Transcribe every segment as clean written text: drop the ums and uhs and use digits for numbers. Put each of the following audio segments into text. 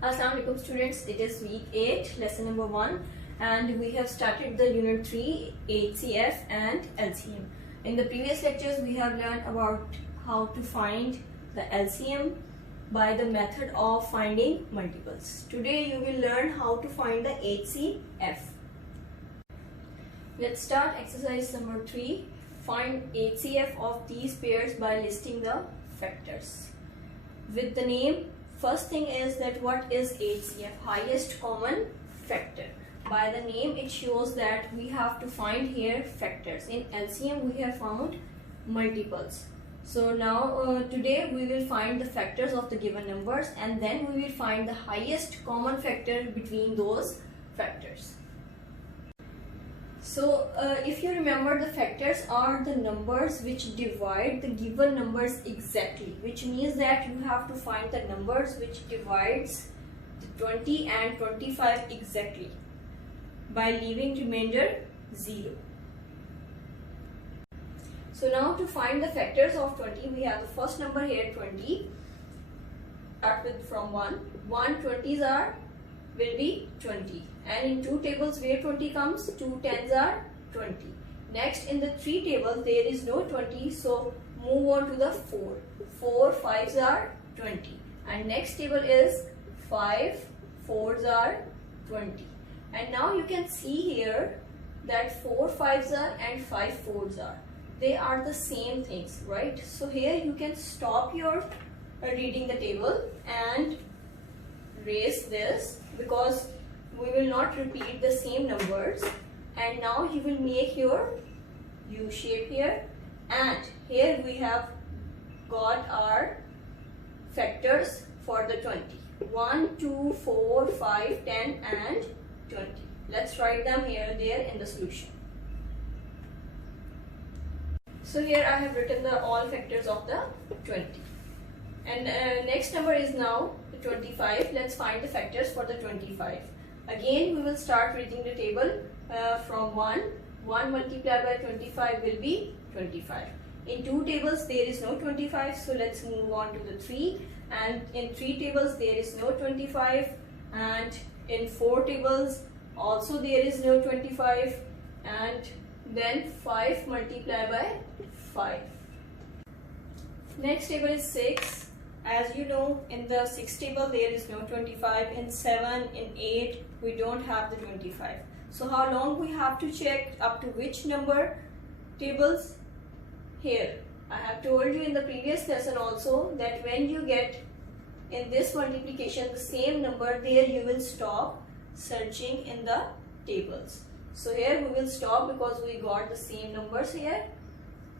Assalamualaikum students, it is week 8 lesson number 1 and we have started the unit 3 HCF and LCM. In the previous lectures we have learned about how to find the LCM by the method of finding multiples. Today you will learn how to find the HCF. Let's start exercise number 3. Find HCF of these pairs by listing the factors. With the name, first thing is that what is HCF? Highest common factor. By the name it shows that we have to find here factors. In LCM we have found multiples. So now today we will find the factors of the given numbers and then we will find the highest common factor between those factors. So if you remember, the factors are the numbers which divide the given numbers exactly, which means that you have to find the numbers which divides the 20 and 25 exactly by leaving remainder 0. So now to find the factors of 20, we have the first number here 20. Start with from 1. 1 will be 20, and in two tables where 20 comes, 2 tens are 20. Next in the 3 table there is no 20, so move on to the 4. 4 5s are 20, and next table is 5 4s are 20. And now you can see here that 4 5s are and 5 4s are. They are the same things, right? So here you can stop your reading the table and erase this, because we will not repeat the same numbers. And now you will make your U shape here, and here we have got our factors for the 20. 1 2 4 5 10 and 20. Let's write them here there in the solution. So here I have written the all factors of the 20, and next number is now 25. Let's find the factors for the 25. Again we will start reading the table from 1. 1 multiplied by 25 will be 25. In two tables there is no 25, so let's move on to the 3. And in 3 tables there is no 25, and in 4 tables also there is no 25, and then 5 multiplied by 5. Next table is 6. As you know, in the 6 table there is no 25, in 7, in 8 we don't have the 25. So how long we have to check up to which number tables? Here I have told you in the previous lesson also that when you get in this multiplication the same number, there you will stop searching in the tables. So here we will stop because we got the same numbers here.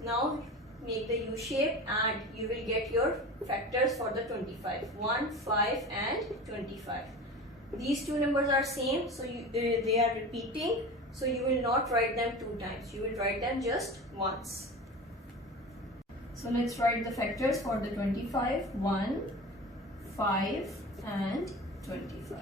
Now make the U shape and you will get your factors for the 25. 1 5 and 25. These two numbers are same, so they are repeating, so you will not write them 2 times, you will write them just once. So let's write the factors for the 25. 1 5 and 25.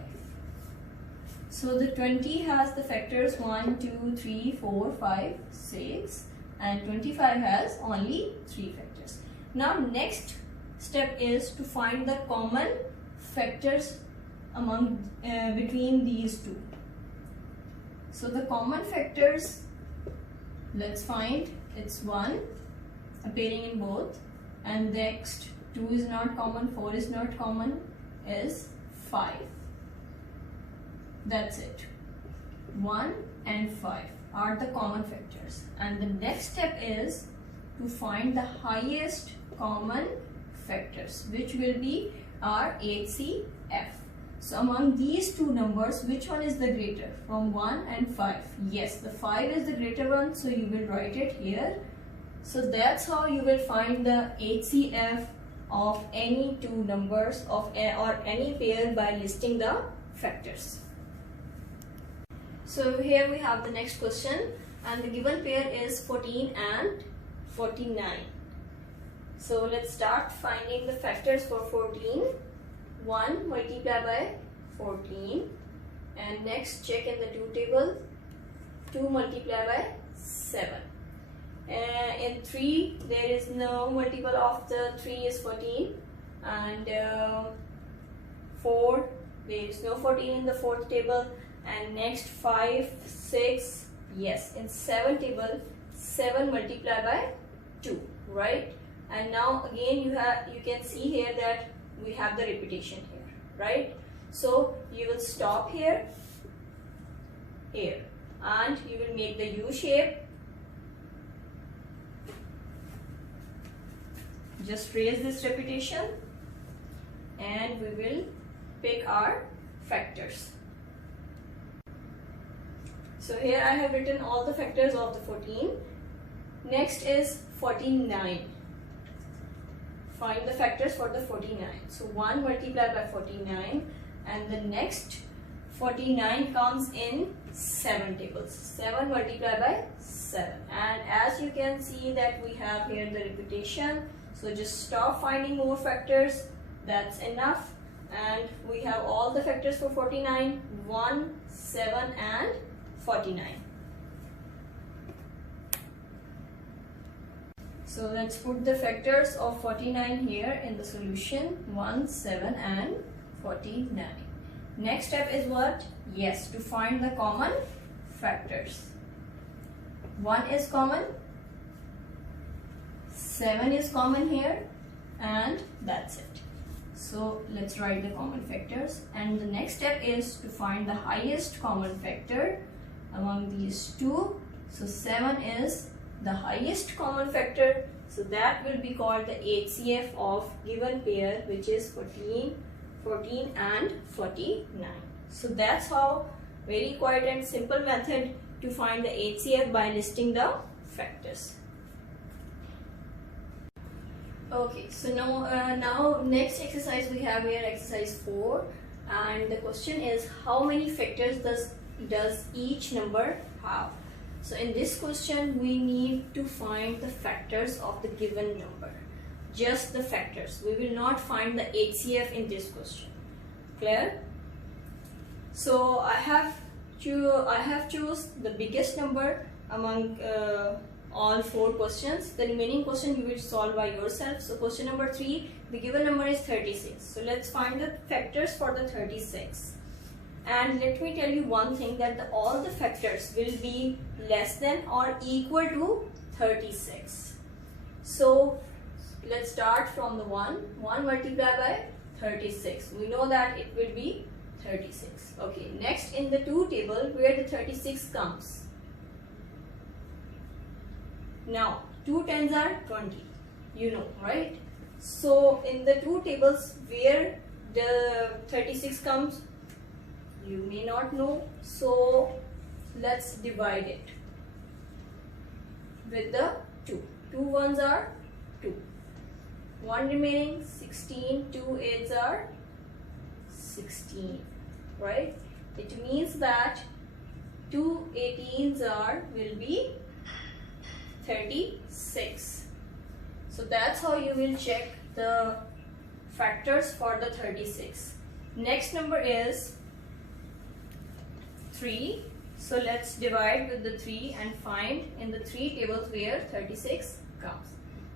So the 20 has the factors 1 2 3 4 5 6, and 25 has only 3 factors. Now next step is to find the common factors among between these two. So the common factors, let's find, it's 1 appearing in both, and next 2 is not common, 4 is not common, is 5. That's it. 1 and 5 are the common factors, and the next step is to find the highest common factors, which will be our HCF. So among these two numbers, which one is the greater from 1 and 5? Yes, the 5 is the greater one, so you will write it here. So that's how you will find the HCF of any two numbers of or any pair by listing the factors. So here we have the next question, and the given pair is 14 and 49. So let's start finding the factors for 14. 1 multiplied by 14, and next check in the 2 table. 2 multiplied by 7. In 3 there is no multiple of the 3 is 14, and 4 there is no 14 in the fourth table. And next 5, 6, yes, in 7 table 7 multiplied by 2, right? And now again you can see here that we have the repetition here, right? So you will stop here, and you will make the U shape. Just trace this repetition and we will pick our factors. So here I have written all the factors of the 14. Next is 49. Find the factors for the 49. So 1 multiplied by 49, and the next 49 comes in 7 tables. 7 multiplied by 7. And as you can see that we have here the repetition. So just stop finding more factors. That's enough. And we have all the factors for 49. 1, 7 and 49. So let's put the factors of 49 here in the solution. 1, 7 and 49. Next step is what? Yes, to find the common factors. 1 is common, 7 is common here, and that's it. So let's write the common factors, and the next step is to find the highest common factor among these two. So 7 is the highest common factor, so that will be called the HCF of given pair, which is 14 and 49. So that's how very quiet and simple method to find the HCF by listing the factors. Okay, so now next exercise we have here, exercise 4, and the question is how many factors does each number have? So in this question we need to find the factors of the given number, just the factors. We will not find the HCF in this question. Clear? So I have choose the biggest number among all 4 questions. The remaining question you will solve by yourself. So question number 3, the given number is 36. So let's find the factors for the 36. And let me tell you one thing, that all the factors will be less than or equal to 36. So let's start from the 1 multiplied by 36. We know that it will be 36. Okay, next in the 2 table where the 36 comes. Now 2 tens are 20, you know, right? So in the 2 tables where the 36 comes, you may not know. So let's divide it with the 2. 2 ones are 2. 1 remaining, 16. 2 8s are 16, right? It means that 2 18s will be 36. So that's how you will check the factors for the 36. Next number is 3. So let's divide with the 3 and find in the 3 tables where 36 comes.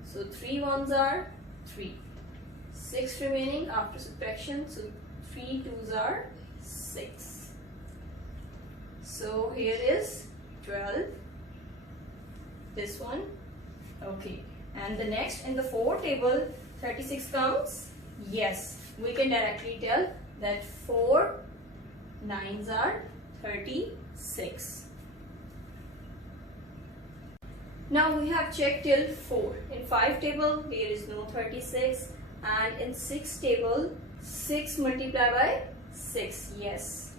So 3 ones are 3. 6 remaining after subtraction. So 3 2s are 6. So here is 12. This one. Okay. And the next in the 4 table 36 comes. Yes, we can directly tell that 4 9s are 36. Now we have checked till 4. In 5 table there is no 36, and in 6 table 6 multiplied by 6. Yes.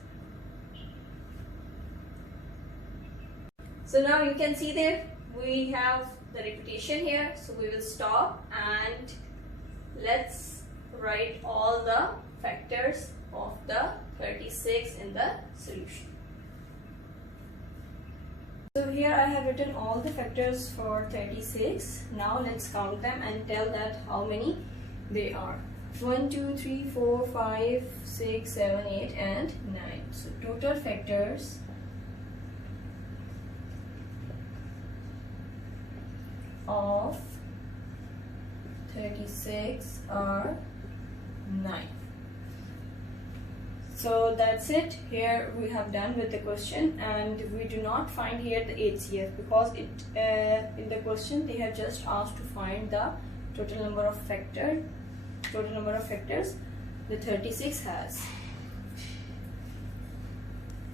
So now you can see there we have the repetition here. So we will stop and let's write all the factors of the 36 in the solution. So here I have written all the factors for 36. Now let's count them and tell that how many they are. 1 2 3 4 5 6 7 8 and 9. So total factors of 36 are 9. So that's it. Here we have done with the question, and we do not find here the HCF because in the question they have just asked to find the total number of factors the 36 has.